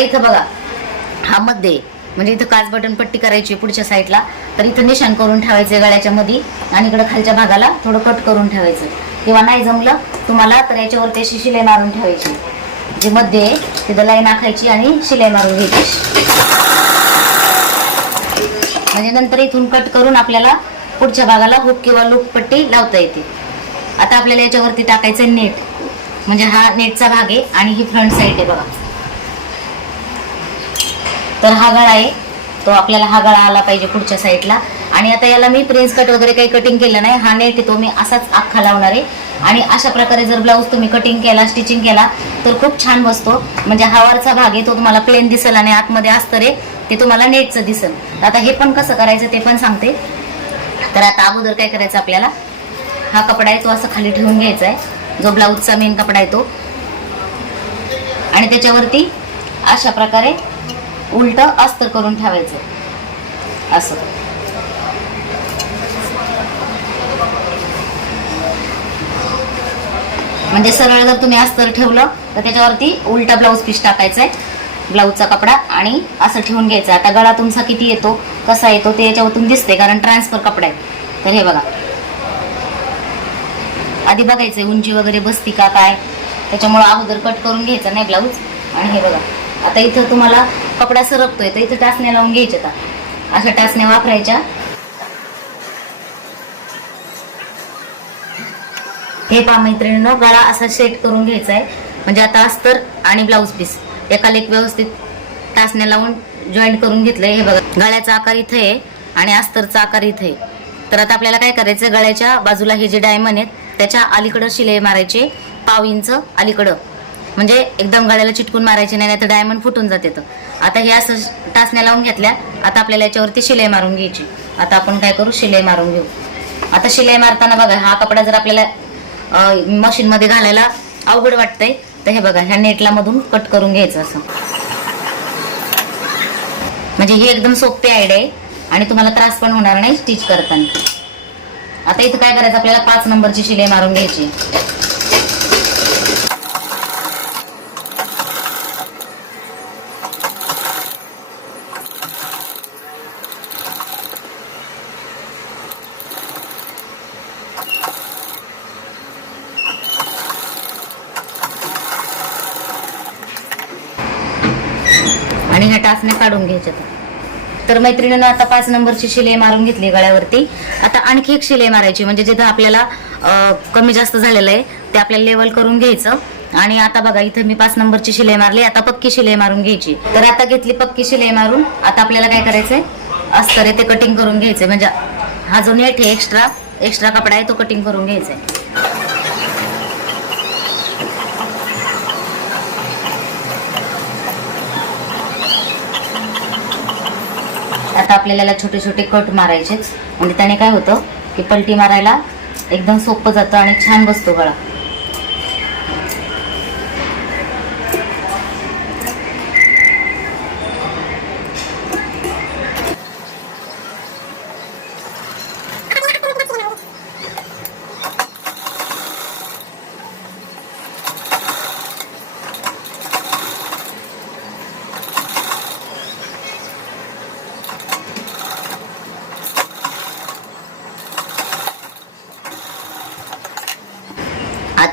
इथं बघा. हा मध्ये. म्हणजे इथं काच बटन पट्टी करायची पुढच्या साईडला तर इथं निशाण करून ठेवायचं गळ्याच्या मध्ये आणि इकडं खालच्या भागाला थोडं कट करून ठेवायचं. किंवा नाही जमलं तुम्हाला तर याच्यावरती अशी शिलाई मारून ठेवायची. जे मध्ये आहे तिथं लाईन आखायची आणि शिलाई मारून घ्यायची. म्हणजे नंतर इथून कट करून आपल्याला पुढच्या भागाला हुक किंवा लूप पट्टी लावता येते. आता आपल्याला याच्यावरती टाकायचं नेट म्हणजे हा नेटचा भाग आहे आणि ही फ्रंट साईड आहे बघा. तर हा गळा आहे. तो आपल्याला हा गळा आला पाहिजे पुढच्या साईडला. आणि आता याला मी प्रिन्स कट वगैरे काही कटिंग केलं नाही. हा नेट आहे तो मी असाच अख्खा लावणार आहे. आणि अशा प्रकारे जर ब्लाऊज तुम्ही कटिंग केला स्टिचिंग केला तर खूप छान बसतो. म्हणजे हावरचा भाग आहे तो तुम्हाला प्लेन दिसेल आणि आतमध्ये असतं रे ते तुम्हाला नेटचं दिसेल. आता हे पण कसं करायचं ते पण सांगते. तर आता अगोदर काय करायचं आपल्याला? हा कपडा आहे तो असं खाली ठेवून घ्यायचा आहे. जो ब्लाऊजचा मेन कपडा आहे तो. आणि त्याच्यावरती अशा प्रकारे उलट अस्तर करून ठेवायचं. असं. म्हणजे सरळ जर तुम्ही अस्तर ठेवलं तर त्याच्यावरती उलटा ब्लाऊज पीस टाकायचा आहे ब्लाऊजचा कपडा आणि असं ठेवून घ्यायचा. आता गळा तुमचा किती येतो कसा येतो ते याच्यावरतून दिसते कारण ट्रान्सफर कपडा आहे. तर हे बघा. आधी बघायचंय उंची वगैरे बसती का काय. त्याच्यामुळं अगोदर कट करून घ्यायचा नाही ब्लाऊज आणि हे बघा. आता इथं तुम्हाला कपडा सरकतोय तर इथं टाचण्या लावून घ्यायच्या आता. अशा टाचण्या वापरायच्या. हे पा मैत्रिणीनं गळा असा सेट करून घ्यायचा आहे. म्हणजे आता अस्तर आणि ब्लाऊज पीस एकाला एक व्यवस्थित टाचण्या लावून जॉईंट करून घेतलंय. हे बघा गळ्याचा आकार इथे आहे आणि अस्तरचा आकार इथे आहे. तर आता आपल्याला काय करायचं गळ्याच्या बाजूला हे जे डायमंड आहेत त्याच्या अलीकडं शिलाई मारायचे. पाव इंच अलीकडं. म्हणजे एकदम गळ्याला चिटकून मारायची नाही तर डायमंड फुटून जाते तर आता हे असं टाचण्या लावून घेतल्या आता आपल्याला याच्यावरती शिलाई मारून घ्यायची. आता आपण काय करू? शिलाई मारून घेऊ. आता शिलाई मारताना बघा हा कपडा जर आपल्याला मशीन मध्ये घालायला अवघड वाटतंय तर हे बघा ह्या नेटला मधून कट करून घ्यायचं असं. म्हणजे ही एकदम सोपी आयडिया आहे आणि तुम्हाला त्रास पण होणार नाही स्टिच करताना. आता इथं काय करायचं? आपल्याला पाच नंबरची शिलाई मारून घ्यायची. आणि ह्या टाचण्या काढून घ्यायच्या तर मैत्रिणीनं आता पाच नंबरची शिलाई मारून घेतली गळ्यावरती. आता आणखी एक शिलाई मारायची म्हणजे जिथं आपल्याला कमी जास्त झालेलं आहे ते आपल्याला लेवल करून घ्यायचं. आणि आता बघा इथं मी पाच नंबरची शिलाई मारली आता पक्की शिलाई मारून घ्यायची. तर आता घेतली पक्की शिलाई मारून आता आपल्याला काय करायचंय? अस्तर आहे ते कटिंग करून घ्यायचंय. म्हणजे हा जो नेट आहे एक्स्ट्रा एक्स्ट्रा कपडा आहे तो कटिंग करून घ्यायचा आहे आता आपल्याला छोटे छोटे कट मारायचेच म्हणजे त्याने काय होतं की पलटी मारायला एकदम सोपं जातं आणि छान बसतो गळा.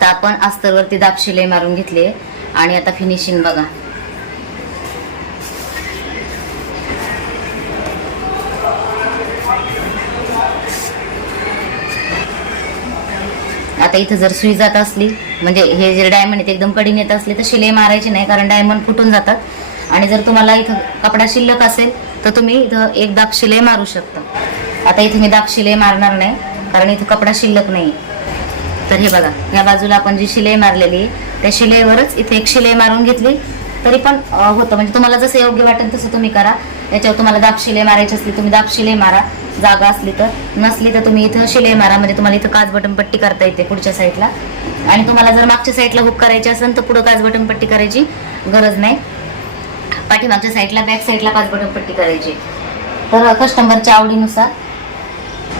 आता आपण अस्तरवरती दाब शिलाई मारून घेतली आणि आता फिनिशिंग बघा. आता इथं जर सुई जात असली म्हणजे हे जे डायमंड आहेत एकदम कडीने येत असले तर शिलाई मारायची नाही कारण डायमंड फुटून जातात. आणि जर तुम्हाला इथं कपडा शिल्लक असेल तर तुम्ही इथं एक दाब शिलाई मारू शकता. आता इथे मी दाब शिलाई मारणार नाही कारण इथं कपडा शिल्लक नाही तर हे बघा या बाजूला आपण जी शिलाई मारलेली त्या शिलाईवरच इथे एक शिलाई मारून घेतली. तरी पण होतं. म्हणजे तुम्हाला जसं योग्य वाटेल तसं तुम्ही करा. याच्यावर तुम्हाला दाब शिलाई मारायची असली तुम्ही दाब शिलाई मारा. जागा असली तर नसली तर तुम्ही इथं शिलाई मारा. म्हणजे तुम्हाला इथं काच बटन पट्टी करता येते पुढच्या साईडला. आणि तुम्हाला जर मागच्या साईडला हुक करायची असेल तर पुढं काच बटन पट्टी करायची गरज नाही. पाठीमागच्या साईडला बॅक साईडला काच बटन पट्टी करायची. तर कस्टमरच्या आवडीनुसार.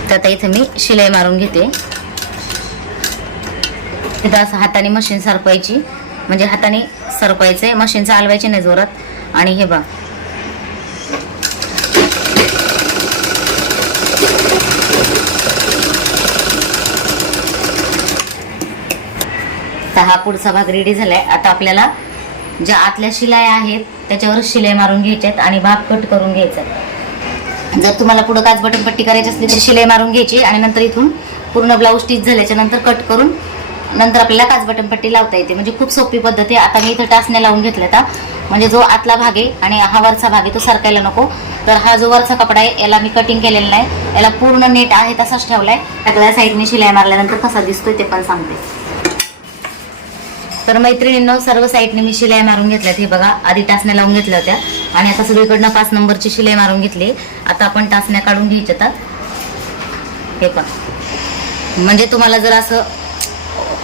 तर आता इथं मी शिलाई मारून घेते. तिथं असं हाताने मशीन सरपायची म्हणजे हाताने सरकवायचे मशीन चालवायची नाही जोरात. आणि हे बघ. हा पुढचा भाग रेडी झालाय. आता आपल्याला ज्या आतल्या शिलाई आहेत त्याच्यावर शिलाई मारून घ्यायच्यात आणि भाग कट करून घ्यायचा. जर तुम्हाला पुढं काच बटन पट्टी करायची असली तर शिलाई मारून घ्यायची आणि नंतर इथून पूर्ण ब्लाऊज स्टिच झाल्याच्यानंतर कट करून नंतर आपल्याला काच बटन पट्टी लावता येते. म्हणजे खूप सोपी पद्धत आहे. आता मी इथं टाचण्या लावून घेतल्या आता म्हणजे जो आतला भाग आहे आणि हा वरचा भाग आहे तो सरकायला नको. तर हा जो वरचा कपडा आहे याला मी कटिंग केलेला नाही. याला पूर्ण नेट आहे तसाच ठेवलाय. सगळ्या साईडने शिलाई मारल्यानंतर कसा दिसतोय ते पण सांगते. तर मैत्रिणींनो सर्व साईडने मी शिलाई मारून घेतल्यात. हे बघा आधी टाचण्या लावून घेतल्या होत्या. आणि आता सगळीकडनं पाच नंबरची शिलाई मारून घेतली. आता आपण टाचण्या काढून घ्यायच्या हे. पण म्हणजे तुम्हाला जर असं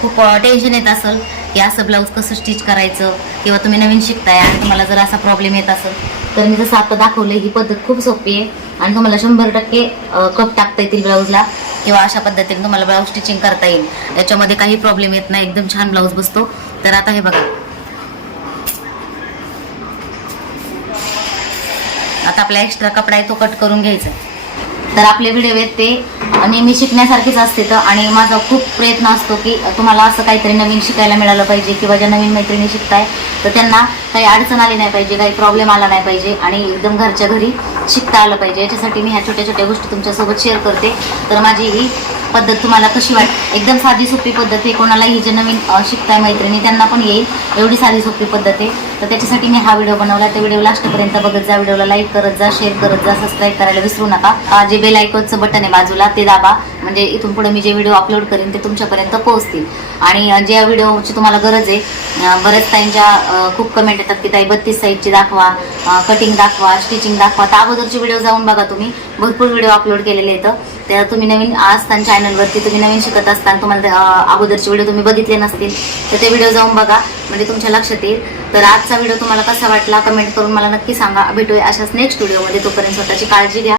खूप टेन्शन येत असेल की असं ब्लाऊज कसं स्टिच करायचं किंवा तुम्ही नवीन शिकताय आणि तुम्हाला जर असा प्रॉब्लेम येत असेल तर मी जसं आता दाखवलं ही पद्धत खूप सोपी आहे. आणि तुम्हाला शंभर टक्के कप टाकता येतील ब्लाऊजला किंवा अशा पद्धतीने तुम्हाला ब्लाऊज स्टिचिंग करता येईल. याच्यामध्ये काही प्रॉब्लेम येत नाही एकदम छान ब्लाऊज बसतो. तर आता हे बघा. आता आपला एक्स्ट्रा कपडा आहे तो कट करून घ्यायचा तर आपले व्हिडिओ आहेत ते. नेहमी शिकण्यासारखेच असते तर आणि माझा खूप प्रयत्न असतो की तुम्हाला असं काहीतरी नवीन शिकायला मिळालं पाहिजे किंवा ज्या नवीन मैत्रिणी शिकताय तर त्यांना काही अडचण आली नाही पाहिजे काही प्रॉब्लेम आला नाही पाहिजे आणि एकदम घरच्या घरी शिकता आलं पाहिजे. याच्यासाठी मी ह्या छोट्या छोट्या गोष्टी तुमच्यासोबत शेअर करते. तर माझी ही पद्धत तुम्हाला कशी वाट एकदम साधी सोपी पद्धत आहे कोणालाही जे नवीन शिकताय मैत्रिणी त्यांना पण येईल. एवढी साधी सोपी पद्धत आहे. तर त्याच्यासाठी मी हा व्हिडिओ बनवला. त्या व्हिडिओ लास्टपर्यंत बघत जा व्हिडिओला लाईक करत जा शेअर करत जा सबस्क्राईब करायला विसरू नका. जे बेल आयकॉनचं बटन आहे बाजूला ते दाबा. म्हणजे इथून पुढे मी जे व्हिडिओ अपलोड करेन ते तुमच्यापर्यंत पोहोचतील. आणि ज्या व्हिडिओची तुम्हाला गरज आहे बऱ्याच ताईंच्या खूप कमेंट येतात की ताई बत्तीस साईजची दाखवा कटिंग दाखवा स्टिचिंग दाखवा. तर अगोदरचे व्हिडिओ जाऊन बघा तुम्ही. भरपूर व्हिडिओ अपलोड केलेले आहेत. त्या तुम्ही नवीन असताना चॅनलवरती तुम्ही नवीन शिकत असताना तुम्हाला अगोदरचे व्हिडिओ तुम्ही बघितले नसतील तर ते व्हिडिओ जाऊन बघा. म्हणजे तुमच्या लक्षात येईल. तर आजचा व्हिडिओ तुम्हाला कसा वाटला कमेंट करून मला नक्की सांगा. भेटूया अशाच नेक्स्ट व्हिडिओमध्ये तोपर्यंत स्वतःची काळजी घ्या.